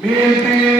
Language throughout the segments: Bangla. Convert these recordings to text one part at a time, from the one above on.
বিএনপি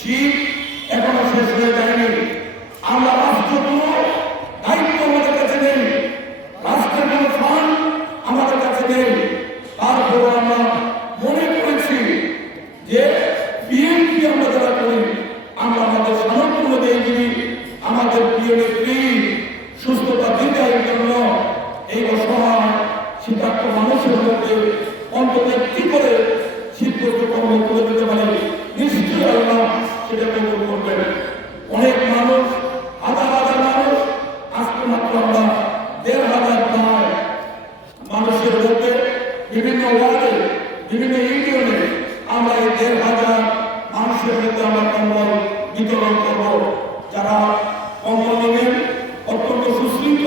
শীত এখনও শেষ হয়ে যায়নি। আমরা রাষ্ট্র কোনো দায়িত্ব আমাদের কাছে নেই। রাষ্ট্রের কোনো ফান্ড আমাদের কাছে নেই। তারপর আমরা মনে করেছি যে বিএনপি আমরা যারা করি, আমরা আমাদের সামর্থ্য যদি আমাদের প্রিয় নেত্রী সুস্থতা দীর্ঘায়ুর জন্য এই অসহায়, শীতার্থ মানুষের মধ্যে অন্তত একটি করে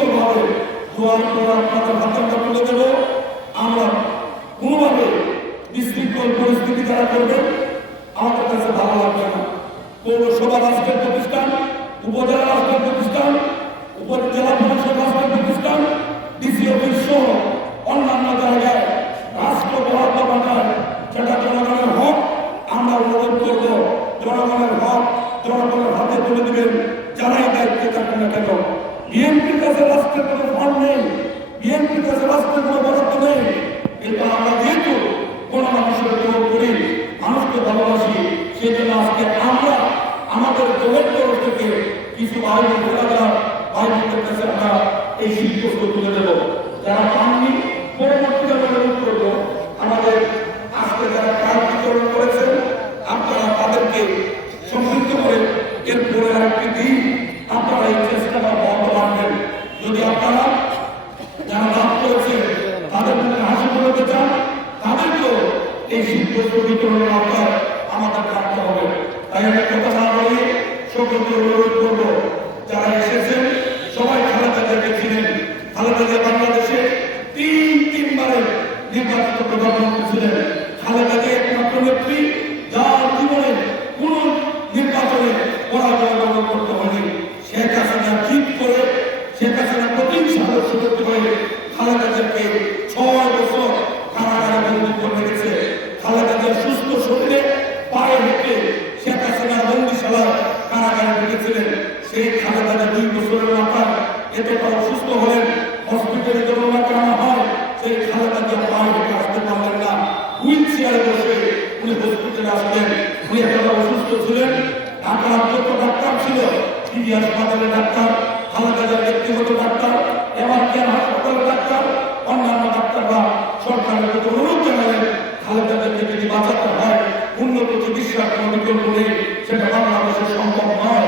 সুশৃঙ্খল ভাবে দোয়ার আপনাদের হাতে আমরা তুলে দেব। আমরা কোনোভাবে বিশৃঙ্খল পরিস্থিতি যারা করবেন আমাদের কাছে ভালো লাগবে না। পৌরসভা রাষ্ট্রের প্রতিষ্ঠান, উপজেলা রাষ্ট্রের প্রতিষ্ঠান, উপজেলা পরিষদ রাষ্ট্রের প্রতিষ্ঠান, ডিসি অফিস সহ অন্যান্য জায়গায় রাষ্ট্র বরাদ্দ পাঠায় যেটা জনগণের হক, আমরা অনুরোধ করব, জনগণের হক জনগণের হাতে তুলে দিবেন, যারাই দায়িত্বে থাকেন না কেন। রাষ্ট্রের কোনো ফল নেই বিএনপির কাছে রাষ্ট্রের কোনো বরাদ্দ নেই কিন্তু আমরা যেহেতু কোনো মানুষের দৌড় করি মানুষকে ভালোবাসি সেই জন্য আজকে আমরা আমাদের দলের তরফ থেকে কিছু আয়োজন করা যাক আয়োজনের কাছে আমরা এই শিল্প তুলে দেব যারা পাননি পরবর্তীতে আমরা অনুরোধ করব আমাদের আজকে যারা কার্ড বিতরণ করেছেন আপনারা তাদেরকে সংযুক্ত করে এরপরে আরেকটি দিন আপনারা এই চেষ্টাটা বন্ধ রাখবেন যদি আপনারা যারা লাভ করেছে তাদের মুখে হাসি ফোটাতে চান তাদেরকেও এই শিল্প বিতরণের আওতায় আমাদের রাখতে হবে তাই আমি কথা না বলি অনুরোধ করব। যারা এসেছেন সবাই খালেদা জিয়াকে ছিলেন খালেদা জিয়া বাংলাদেশে শেখ খালেদা দুই বছরের মাথায়। অসুস্থ হলেন। হসপিটালে যখন ওনাকে আনা হয় শেখ খালেদাকে আসতে পারলেন না। হুইল চেয়ারে বসে উনি হসপিটালে উনি এতটা অসুস্থ ছিলেন, ঢাকার ডাক্তার ছিল টিভি হাসপাতালের ডাক্তার খালেদাদের ডাক্তার, এবার কেন হাসপাতালের ডাক্তার, অন্যান্য ডাক্তাররা সরকারের প্রতি অনুরোধ জানালেন খালেদাদেরকে হয়? উন্নত চিকিৎসার কোনো বিকল্প নেই। সেটা বাংলাদেশের সম্ভব নয়।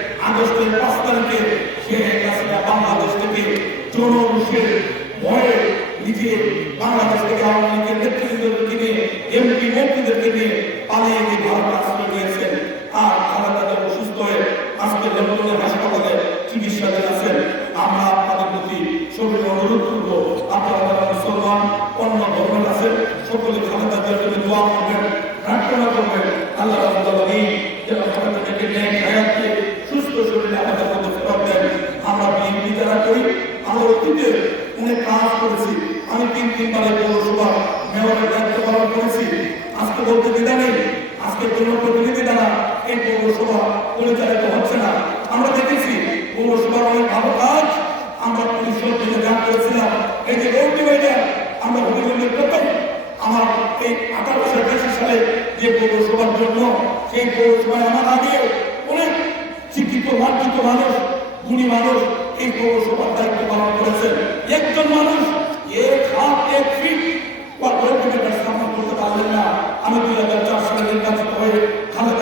চিকিৎসাধীন আছেন, আমরা আপনাদের প্রতি সকলে অনুরোধ করব। আপনারা মুসলমান, অন্য ধর্মের আছেন, সকলে খালেদা জিয়ার জন্য দোয়া করবেন, প্রার্থনা করবেন। আল্লাহ হায়াতকে, সুস্থ শরীরে আমাদের আমরা বিএনপি যারা করি, আমরা অতীতে অনেক কাজ করেছি। আমি তিন তিনবারের পৌরসভা মেয়রের দায়িত্ব করেছি। আজকে বলতে দ্বিধা নেই, আজকে জনপ্রতিনিধি দ্বারা হচ্ছে না। আমরা দেখেছি ভালো কাজ। আমরা পরিষদ থেকে যা করেছিলাম। এই যে ডিভাইডার আমরা আমার এই আঠারোশো তেইশ সালে যে পৌরসভার জন্য, সেই পৌরসভায় আমার আগে অনেক মানুষ গুণী মানুষ এই পৌরসভার দায়িত্ব পালন করেছেন একজন মানুষ, এক হাত, এক ফিট গভর্নমেন্টের স্থাপন করতে পারলেন না। আমি দুই হাজার চার সালে নির্বাচিত হয়ে খালেদা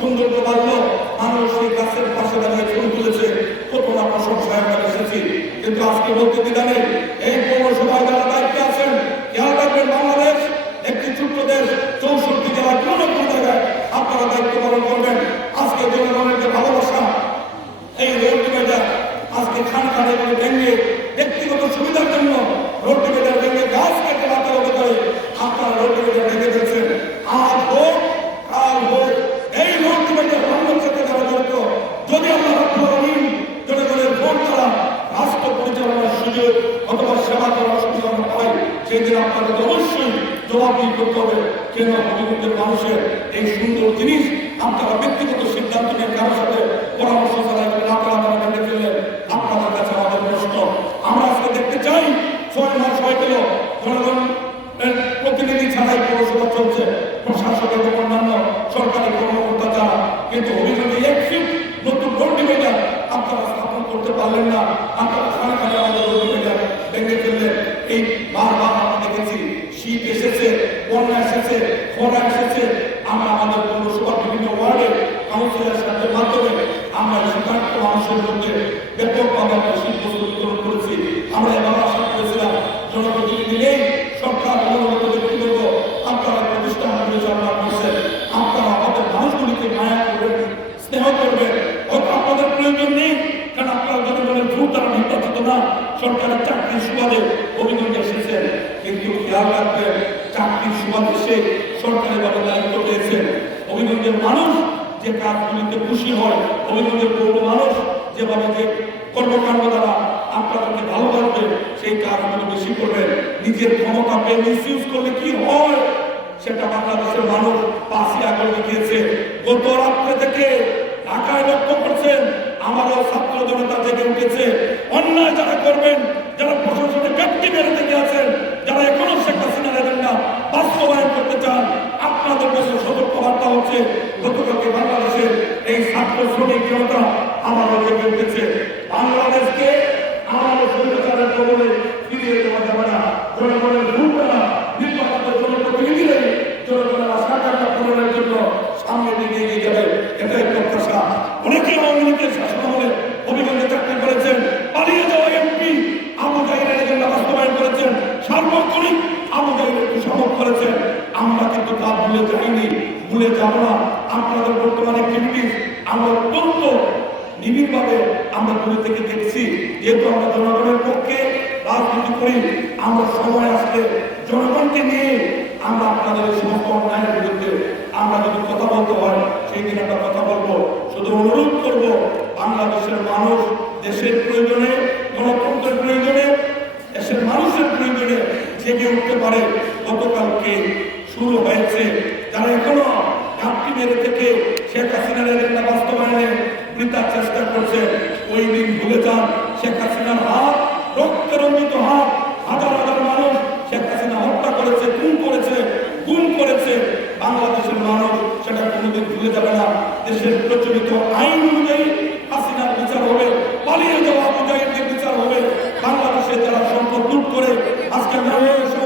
সৌন্দর্য বাড়লো মানুষ সেই গাছের পাশে দাঁড়িয়ে ছবি তুলেছে। কত না প্রশংসায় আমরা এসেছি কিন্তু আজকে বলতে দিদা নেই এই পৌরসভায় যারা দায়িত্বে আছেন, খেয়াল রাখবেন বাংলাদেশ একটি ছোট্ট দেশ, চৌষট্টি জেলার কোনো কোনো জায়গায় আপনারা দায়িত্ব পালন করবেন। আজকে জনগণের যে ভালোবাসা, এই রোড ডিভাইডার আজকে খান খানে ভেঙে ব্যক্তিগত সুবিধার জন্য রোড ডিভাইডার অভিযোগে এসেছেন কিন্তু খেয়াল রাখবেন, চাকরির সুবাদে সে সরকারিভাবে দায়িত্ব পেয়েছেন অভিযোগের মানুষ যে কাজগুলিতে খুশি হয়, অভিযোগের পৌর মানুষ যেভাবে যে কর্মকাণ্ড দ্বারা আপনাদেরকে ভালোবাসবে, সেই কাজগুলো বেশি করবেন নিজের ক্ষমতা পেয়ে মিসইউজ করলে কি হয়? সেটা বাংলাদেশের মানুষ পাঁচই আগস্ট দেখিয়েছে। গত রাত্রে থেকে ঢাকায় লক্ষ্য করছেন, আমারও ছাত্র জনতা জেগে উঠেছে। অন্যায় যারা করবেন করি আমরা সময় আসলে জনগণকে নিয়ে আমরা আপনাদের সমস্ত অন্যায়ের বিরুদ্ধে আমরা যদি কথা বলতে হয়, সেই দিন আমরা কথা বলব। শুধু অনুরোধ করব, বাংলাদেশের মানুষ দেশের প্রয়োজনে, গণতন্ত্রের প্রয়োজনে, দেশের মানুষের প্রয়োজনে জেগে উঠতে পারে। গতকালকে শুরু হয়েছে। যারা এখনও ঘাপটি মেরে থেকে শেখ হাসিনার এজেন্ডা বাস্তবায়নে বৃদ্ধার চেষ্টা করছে, ওই দিন ভুলে যান। শেখ হাসিনার হাত রক্তে রঞ্জিত হাত হাজার হাজার মানুষ শেখ হাসিনা হত্যা করেছে খুন করেছে গুম করেছে বাংলাদেশের মানুষ সেটা ভুলে যাবে না। দেশের প্রচলিত আইন অনুযায়ী হাসিনার বিচার হবে, পালিয়ে যাওয়া মুজাহিদের বিচার হবে। বাংলাদেশে যারা সম্পদ লুট করে আজকে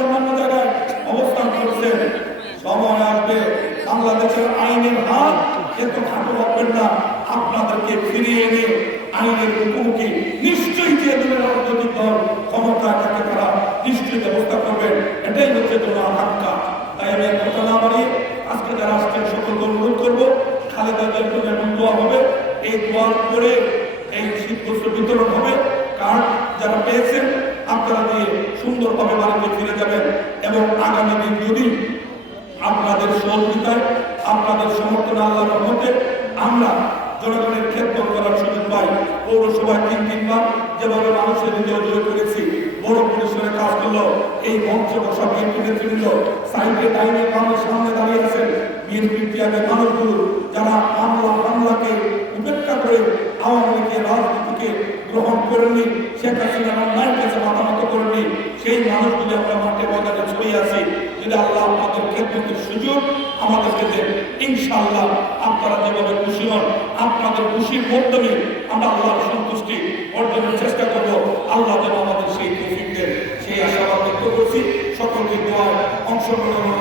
অন্যান্য জায়গায় অবস্থান করছে, সময় আসবে। বাংলাদেশের আইনের হাত এত খাটো রাখবেন না। আপনাদেরকে ফিরিয়ে এনে আইনের মুখোমুখি নিশ্চয়ই যে দলের রাজনৈতিক দল ক্ষমতা থাকে তারা নিশ্চয়ই ব্যবস্থা করবেন এটাই হচ্ছে জন আকাঙ্ক্ষা। তাই আমি কথা না আজকে যারা আসছেন, সকলকে অনুরোধ করব খালেদাদের জন্য এখন দোয়া হবে। এই দোয়ার পরে এই শীতবস্ত্র বিতরণ হবে। কার্ড যারা পেয়েছেন, আপনারা দিয়ে সুন্দরভাবে বাড়িতে ফিরে যাবেন এবং আগামী দিন যদি আপনাদের সহযোগিতায়, আপনাদের সমর্থন আল্লাহর রহমতে আমরা জনগণের ক্ষেত্র করার সুযোগ পাই। পৌরসভায় তিন তিনবার যেভাবে মানুষের হৃদয় জয় করেছি বড় পরিসরে কাজ করল। এই মঞ্চে বসা বিএনপি নেতৃবৃন্দ সাইডে ডাইনে মানুষ সামনে দাঁড়িয়ে আছেন বিএনপি টিয়ারের মানুষগুলো যারা মামলা হামলাকে উপেক্ষা করে আওয়ামী লীগের রাজনীতিকে গ্রহণ করেননি। শেখ হাসিনার অন্যায়ের কাছে মাতামত করেননি। সেই মানুষগুলি আমরা মাঠে ময়দানে ছড়িয়ে আছি। যদি আল্লাহ আমাদের ক্ষেত্রে সুযোগ আমাদেরকে দেন ইনশাআল্লাহ আপনারা যেভাবে খুশি হন, আপনাদের খুশির মাধ্যমে আমরা আল্লাহর সন্তুষ্টি অর্জনের চেষ্টা করব। আল্লাহ যেন আমাদের সেই তৌফিক দেন। সেই আশাবাদ ব্যক্ত করছি। সকলকে দোয়ার অংশগ্রহণ